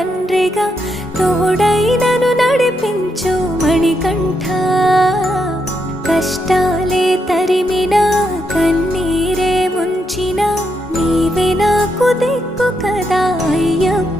తండ్రిగా తోడై నన్ను నడిపించు మణికంఠ. కష్టాలే తరిమినా కన్నీరే ముంచిన నీవే నాకు దిక్కు కదా అయ్యప్ప.